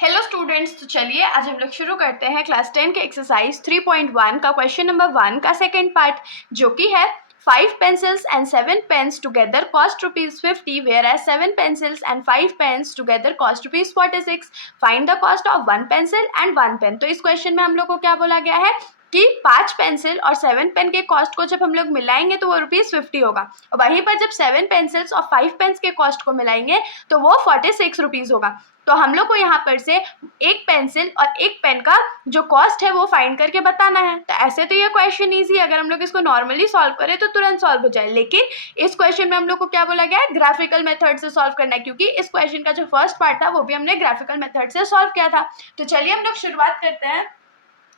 Hello students, तो चलिए आज हम लोग शुरू करते हैं क्लास 10 के एक्सरसाइज 3.1 का क्वेश्चन नंबर 1 का सेकेंड पार्ट, जो कि है 5 pencils and 7 pens together cost ₹50, whereas 7 pencils and 5 pens together cost ₹46. Find the cost of 1 pencil and 1 pen. तो इस क्वेश्चन में हम लोग को क्या बोला गया है कि 5 पेंसिल और 7 पेन के कॉस्ट को जब हम लोग मिलाएंगे तो वो ₹50 होगा, और वहीं पर जब 7 पेंसिल्स और 5 पेन्स के कॉस्ट को मिलाएंगे तो वो ₹46 होगा। तो हम लोग को यहाँ पर से एक पेंसिल और एक पेन का जो कॉस्ट है वो फाइंड करके बताना है। तो ऐसे तो ये क्वेश्चन ईजी है, अगर हम लोग इसको नॉर्मली सॉल्व करें तो तुरंत सॉल्व हो जाए, लेकिन इस क्वेश्चन में हम लोग को क्या बोला गया है, ग्राफिकल मेथड से सॉल्व करना है, क्योंकि इस क्वेश्चन का जो फर्स्ट पार्ट था वो भी हमने ग्राफिकल मेथड से सॉल्व किया था। तो चलिए हम लोग शुरुआत करते हैं।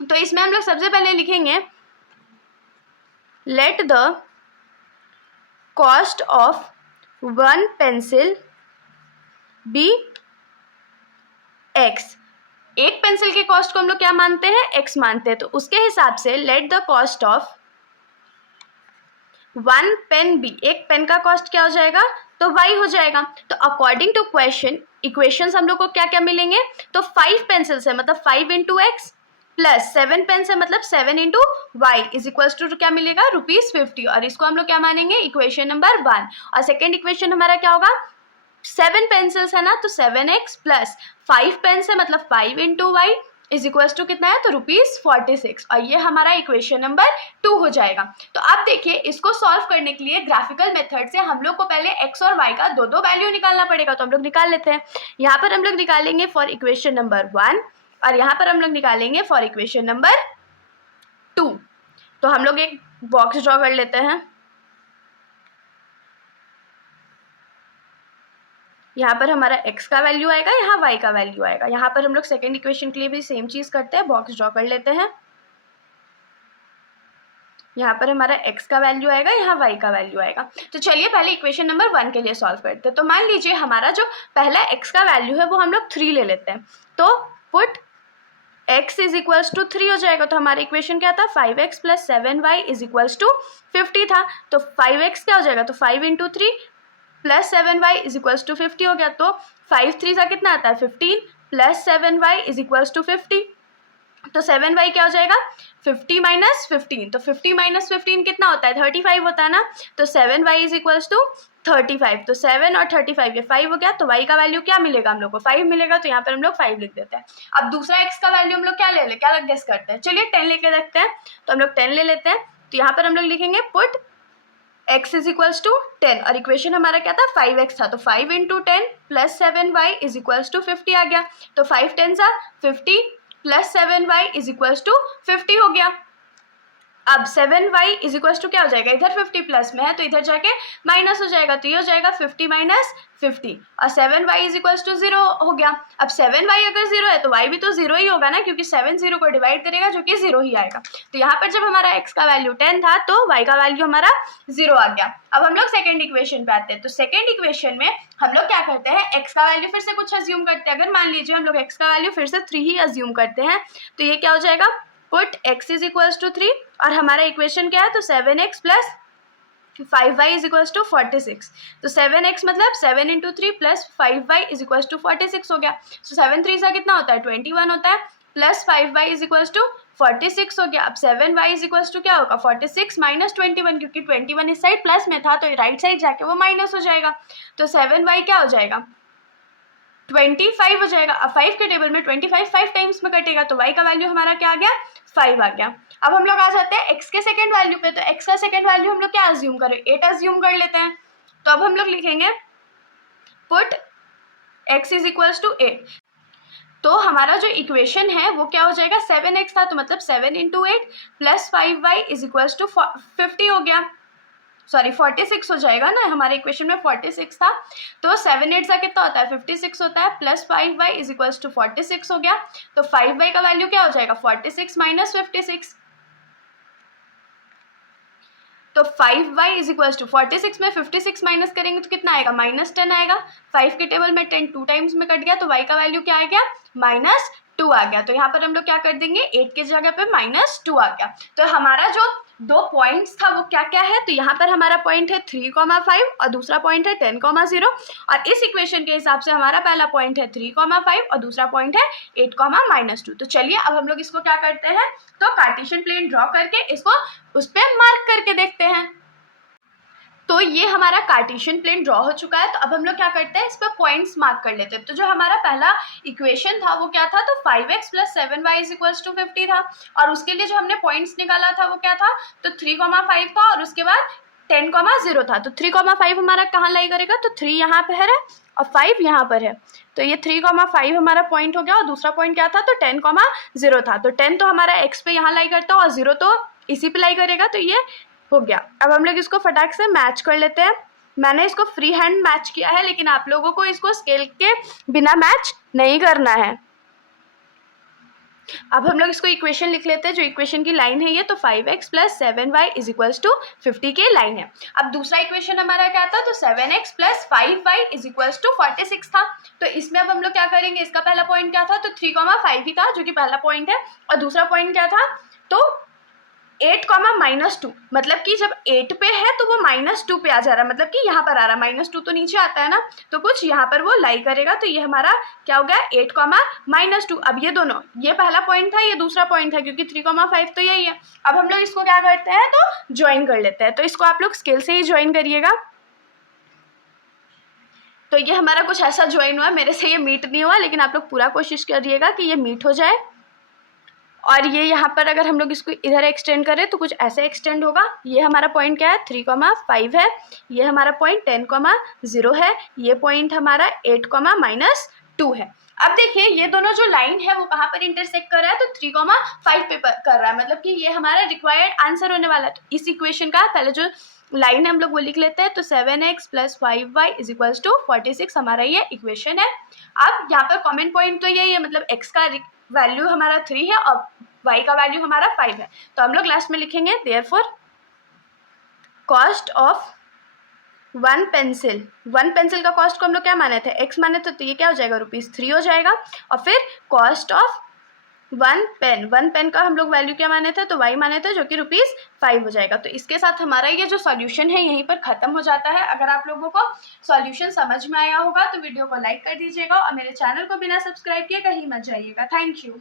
तो इसमें हम लोग सबसे पहले लिखेंगे let the cost of 1 pencil be x. एक पेंसिल के कॉस्ट को हम लोग क्या मानते हैं, एक्स मानते हैं, तो उसके हिसाब से let the cost of 1 pen be, एक पेन का कॉस्ट क्या हो जाएगा, तो y हो जाएगा। तो अकॉर्डिंग टू क्वेश्चन इक्वेशंस हम लोग को क्या क्या मिलेंगे, तो 5 पेंसिल्स है मतलब 5 इंटू एक्स प्लस 7 पेन्स है मतलब 7 into y is equals to क्या मिलेगा, ₹50, और इसको हम लोग क्या मानेंगे, इक्वेशन नंबर 1। और सेकेंड इक्वेशन हमारा क्या होगा, 7 पेंसिल्स है ना तो 7x प्लस 5 पेन्स है मतलब 5 into y is equals to कितना है, तो ₹46, और ये हमारा इक्वेशन नंबर 2 हो जाएगा। तो अब देखिए, इसको सॉल्व करने के लिए ग्राफिकल मेथड से हम लोग को पहले x और y का दो वैल्यू निकालना पड़ेगा, तो हम लोग निकाल लेते हैं। यहाँ पर हम लोग निकालेंगे फॉर इक्वेशन नंबर 1 और यहाँ पर हम लोग निकालेंगे फॉर इक्वेशन नंबर 2। तो हम लोग एक बॉक्स ड्रॉ कर लेते हैं। यहाँ पर हमारा x का वैल्यू आएगा, यहाँ y का वैल्यू आएगा। यहाँ पर हम लोग सेकेंड इक्वेशन के लिए भी सेम चीज़ करते हैं, बॉक्स ड्रॉ कर लेते हैं। यहाँ पर हमारा x का वैल्यू आएगा, यहाँ y का वैल्यू आएगा। तो चलिए पहले इक्वेशन नंबर 1 के लिए सॉल्व करते हैं। तो मान लीजिए हमारा जो पहला x का वैल्यू है वो हम लोग 3 ले लेते हैं, तो put x is equals to 3 हो जाएगा। तो हमारा इक्वेशन क्या था, 5x plus 7y is equals to 50 था। तो 5x क्या हो जाएगा, तो 5 into 3 plus 7y is equals to 50 हो गया। तो 5 3 का कितना आता है, 15 plus 7y is equals to 50। तो 7y क्या हो जाएगा, 50 माइनस 15। तो 50 माइनस 15 कितना होता है, 35 होता है ना। तो 7y इज इक्वल्स टू 35। तो 7 और 35 ये 5 हो गया। तो y का वैल्यू क्या मिलेगा, हम लोग को 5 मिलेगा। तो यहाँ पर हम लोग 5 लिख देते हैं। अब दूसरा x का वैल्यू हम लोग क्या ले लें, क्या गेस करते हैं, चलिए 10 लेके देखते हैं। तो हम लोग 10 ले लेते हैं। तो यहाँ पर हम लोग लिखेंगे put x is equals to 10, और इक्वेशन हमारा क्या था, 5x था। तो 5 into 10 plus 7y is equals to 50 आ गया। तो 5 10 50 plus 7y is equals to 50 हो गया। अब 7y इज इक्वल्स टू क्या हो जाएगा, इधर 50 प्लस में है तो इधर जाके माइनस हो जाएगा, तो ये हो जाएगा 50 माइनस 50, और 7y इज इक्वल्स टू 0 हो गया। अब 7y अगर 0 है तो y भी तो 0 ही होगा ना, क्योंकि 7 0 को डिवाइड करेगा जो कि 0 ही आएगा। तो यहाँ पर जब हमारा x का वैल्यू 10 था तो y का वैल्यू हमारा 0 आ गया। अब हम लोग सेकेंड इक्वेशन पे आते हैं। तो सेकेंड इक्वेशन में हम लोग क्या करते हैं, x का वैल्यू फिर से कुछ अज्यूम करते हैं। अगर मान लीजिए हम लोग x का वैल्यू फिर से 3 ही अज्यूम करते हैं, तो ये क्या हो जाएगा, put x is equals to 3, और हमारा इक्वेशन क्या है, तो 7x plus 5y is equals to 46। तो 7x मतलब 7 into 3 plus 5y is equals to 46 हो गया। तो 7 3 सा कितना होता है, 21 होता है, plus 5y is equals to 46 हो गया। अब 7y इज इक्वल्स टू क्या होगा, 46 माइनस 21, क्योंकि 21 इस साइड प्लस में था तो राइट साइड जाके वो माइनस हो जाएगा। तो 7y क्या हो जाएगा, 25 हो जाएगा। अब 5 के टेबल में 25 5 टाइम्स में कटेगा, तो y का वैल्यू हमारा क्या आ गया, 5 आ गया। अब हम लोग आ जाते हैं x के सेकंड वैल्यू पे। तो x का सेकंड वैल्यू हम लोग क्या अज्यूम करें, 8 अज्यूम कर लेते हैं। तो अब हम लोग लिखेंगे put x is equals to 8। तो हमारा जो इक्वेशन है वो क्या हो जाएगा, 7x था तो मतलब 7 into 8 plus 5y is equals to 50 हो गया, सॉरी 46 हो जाएगा ना, हमारे इक्वेशन में 46 था। तो 7 8 का कितना होता है, 56 होता है, plus 5y is equals to 46 हो गया। तो 5y का वैल्यू क्या हो जाएगा, 46 माइनस 56। तो 5y इज इक्वल्स टू 46 में 56 माइनस करेंगे तो कितना आएगा, -10 आएगा। 5 के टेबल में 10 2 टाइम्स में कट गया, तो y का वैल्यू क्या आ गया, -2 आ गया। तो यहाँ पर हम लोग क्या कर देंगे, 8 के जगह पे -2 आ गया। तो हमारा जो दो पॉइंट्स था वो क्या क्या है, तो यहाँ पर हमारा पॉइंट है 3,5 और दूसरा पॉइंट है 10,0 और इस इक्वेशन के हिसाब से हमारा पहला पॉइंट है 3,5 और दूसरा पॉइंट है 8,-2। तो चलिए अब हम लोग इसको क्या करते हैं, तो कार्टेशियन प्लेन ड्रॉ करके इसको उस पर मार्क करके देखते हैं। तो ये हमारा कार्टेशियन प्लेन ड्रॉ हो चुका है। तो अब हम लोग क्या करते हैं, इस पर पॉइंट्स मार्क कर लेते हैं। तो जो हमारा पहला इक्वेशन था वो क्या था, तो 5x + 7y = 50 था और उसके लिए जो हमने पॉइंट्स निकाला था वो क्या था, तो 3,5 था और उसके बाद 10,0 था। तो 3,5 हमारा कहाँ लाई करेगा, तो 3 यहाँ पर है और 5 यहाँ पर है। तो ये 3,5 हमारा पॉइंट हो गया और दूसरा पॉइंट क्या था, तो 10,0 था। तो 10 तो हमारा x पे यहाँ लाई करता है और 0 तो इसी पे लाई करेगा, तो ये हो गया। अब हम लोग इसको फटाक से मैच कर लेते हैं। मैंने इसको फ्री हैंड मैच किया है, लेकिन आप लोगों को इसको स्केल के बिना मैच नहीं करना है। अब हम लोग इसको इक्वेशन लिख लेते हैं। जो इक्वेशन की लाइन है ये, तो 5x + 7y = 50 की लाइन है। अब दूसरा इक्वेशन हमारा क्या था, तो 7x + 5y = 46 था। तो इसमें अब हम लोग क्या करेंगे, इसका पहला पॉइंट क्या था, तो 3,5 ही था जो कि पहला पॉइंट है और दूसरा पॉइंट क्या था, तो 8,-2। मतलब कि जब 8 पे है तो वो -2 पे आ जा रहा है, मतलब कि यहाँ पर आ रहा है। -2 तो नीचे आता है ना, तो कुछ यहाँ पर वो लाई करेगा। तो ये हमारा क्या हो गया, 8,-2। अब ये दोनों, ये पहला पॉइंट था, ये दूसरा पॉइंट था, क्योंकि 3,5 तो यही है। अब हम लोग इसको क्या करते हैं, तो ज्वाइन कर लेते हैं। तो इसको आप लोग स्केल से ही ज्वाइन करिएगा। तो ये हमारा कुछ ऐसा ज्वाइन हुआ, मेरे से ये मीट नहीं हुआ, लेकिन आप लोग पूरा कोशिश करिएगा कि ये मीट हो जाए। और ये यहाँ पर अगर हम लोग इसको इधर एक्सटेंड करें तो कुछ ऐसे एक्सटेंड होगा। ये हमारा पॉइंट क्या है, 3,5 है। ये हमारा पॉइंट 10,0 है। ये पॉइंट हमारा 8,-2 है। अब देखिए ये दोनों जो लाइन है वो कहाँ पर इंटरसेक्ट कर रहा है, तो 3,5 पे कर रहा है। मतलब कि ये हमारा रिक्वायर्ड आंसर होने वाला है। तो इस इक्वेशन का पहले जो लाइन है हम लोग वो लिख लेते हैं। तो 7x + 5y = 46 हमारा ये इक्वेशन है। अब यहाँ पर कॉमन पॉइंट तो यही है, मतलब x का वैल्यू हमारा 3 है और y का वैल्यू हमारा 5 है। तो हम लोग लास्ट में लिखेंगे therefore cost of 1 pencil. 1 pencil का कॉस्ट को हम लोग क्या माने थे, x माने थे, तो ये क्या हो जाएगा, ₹3 हो जाएगा। और फिर कॉस्ट ऑफ 1 पेन, 1 पेन का हम लोग वैल्यू क्या माने थे, तो y माने थे, जो कि ₹5 हो जाएगा। तो इसके साथ हमारा ये जो सॉल्यूशन है यहीं पर ख़त्म हो जाता है। अगर आप लोगों को सॉल्यूशन समझ में आया होगा तो वीडियो को लाइक कर दीजिएगा और मेरे चैनल को बिना सब्सक्राइब किए कहीं मत जाइएगा। Thank you.